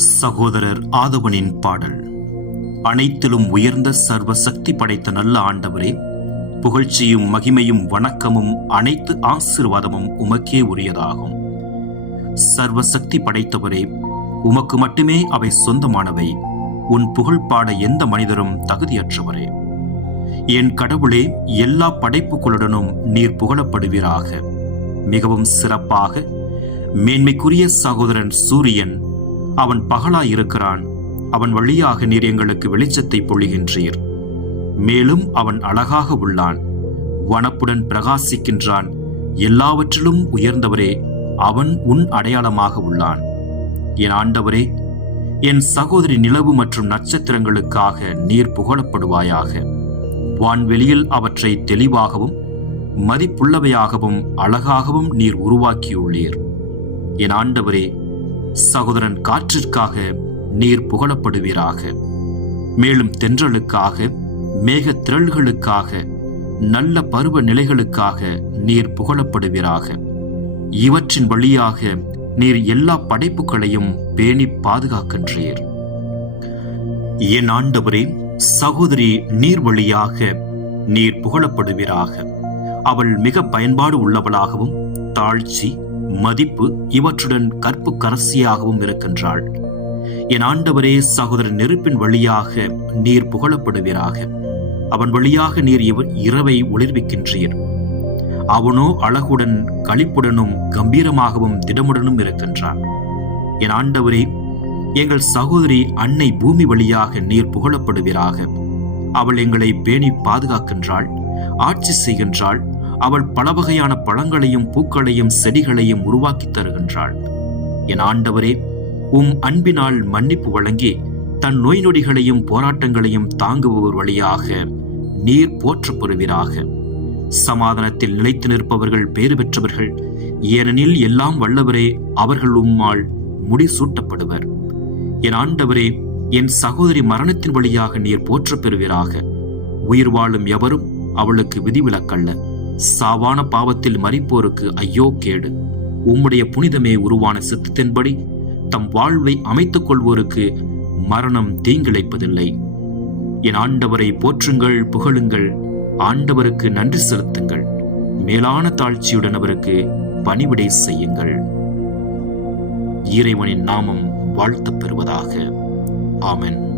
சகோதரர் ஆதவனின் பாடல். அனைத்திலும் உயர்ந்த சர்வ சக்தி படைத்த நல்ல ஆண்டவரே, புகழ்ச்சியும் மகிமையும் வணக்கமும் அனைத்து ஆசீர்வாதமும் உமக்கே உரியதாகும். சர்வ சக்தி படைத்தவரே, உமக்கு மட்டுமே அவை சொந்தமானவை. உன் புகழ் பாட எந்த மனிதரும் தகுதியற்றவரே. என் கடவுளே, எல்லா படைப்புகளுடனும் நீர் புகழப்படுவீராக. மிகவும் சிறப்பாக மேன்மைக்குரிய சகோதரன் சூரியன் அவன் பகலாயிருக்கிறான். அவன் வழியாக நீர் எங்களுக்கு வெளிச்சத்தை பொழிகின்றீர். மேலும் அவன் அழகாக உள்ளான், வனப்புடன் பிரகாசிக்கின்றான். எல்லாவற்றிலும் உயர்ந்தவரே, அவன் உன் அடையாளமாக உள்ளான். என் ஆண்டவரே, என் சகோதரி நிலவு மற்றும் நட்சத்திரங்களுக்காக நீர் புகழப்படுவாயாக. வான்வெளியில் அவற்றை தெளிவாகவும் மதிப்புள்ளவையாகவும் அழகாகவும் நீர் உருவாக்கியுள்ளீர். என் ஆண்டவரே, சகோதரன் காற்றிற்காக நீர் புகழப்படுவீராக. மேலும் தென்றலுக்காக, மேக திரள்களுக்காக, நல்ல பருவ நிலைகளுக்காக நீர் புகழப்படுவீராக. இவற்றின் வழியாக நீர் எல்லா படைப்புகளையும் பேணி பாதுகாக்கின்றீர். என் ஆண்டவரே, சகோதரி நீர் வழியாக நீர் புகழப்படுவீராக. அவள் மிக பயன்பாடு உள்ளவளாகவும் தாழ்ச்சி மதிப்பு இவற்றுடன் கற்பு கரசியாகவும் இருக்கின்றாள். என் ஆண்டவரே, சகோதரன் நெருப்பின் வழியாக நீர் புகழப்படுவீராக. அவன் வழியாக நீர் இரவை ஒளிர்விக்கின்றீர். அவனோ அழகுடன் களிப்புடனும் கம்பீரமாகவும் திடமுடனும் இருக்கின்றான். என் ஆண்டவரே, எங்கள் சகோதரி அன்னை பூமி வழியாக நீர் புகழப்படுவீராக. அவள் எங்களை பேணி பாதுகாக்கின்றாள், ஆட்சி செய்கின்றாள். அவள் பல வகையான பழங்களையும் பூக்களையும் செடிகளையும் உருவாக்கி தருகின்றாள். என் ஆண்டவரே, உம் அன்பினால் மன்னிப்பு வழங்கி தன் நோய் நொடிகளையும் போராட்டங்களையும் தாங்குபவர் வழியாக நீர் போற்றப் பெறுவீராக. சமாதானத்தில் நிலைத்து நிற்பவர்கள் பேறு பெற்றவர்கள், ஏனெனில் எல்லாம் வல்லவரே, அவர்கள் உம்மால் முடிசூட்டப்படுவர். என் ஆண்டவரே, என் சகோதரி மரணத்தின் வழியாக நீர் போற்றப் பெறுவீராக. உயிர் வாழும் எவரும் அவளுக்கு விதிவிலக்கல்ல. சாவான பாவத்தில் மரிப்போருக்கு ஐயோ கேடு. உம்முடைய புனிதமே உருவான சித்தத்தின்படி தம் வாழ்வை அமைத்துக் கொள்வோருக்கு மரணம் தீங்கிழைப்பதில்லை. என் ஆண்டவரை போற்றுங்கள், புகழுங்கள். ஆண்டவருக்கு நன்றி செலுத்துங்கள். மேலான தாழ்ச்சியுடன் அவருக்கு பணிவிடை செய்யுங்கள். இறைவனின் நாமம் வாழ்த்தப் பெறுவதாக. ஆமென்.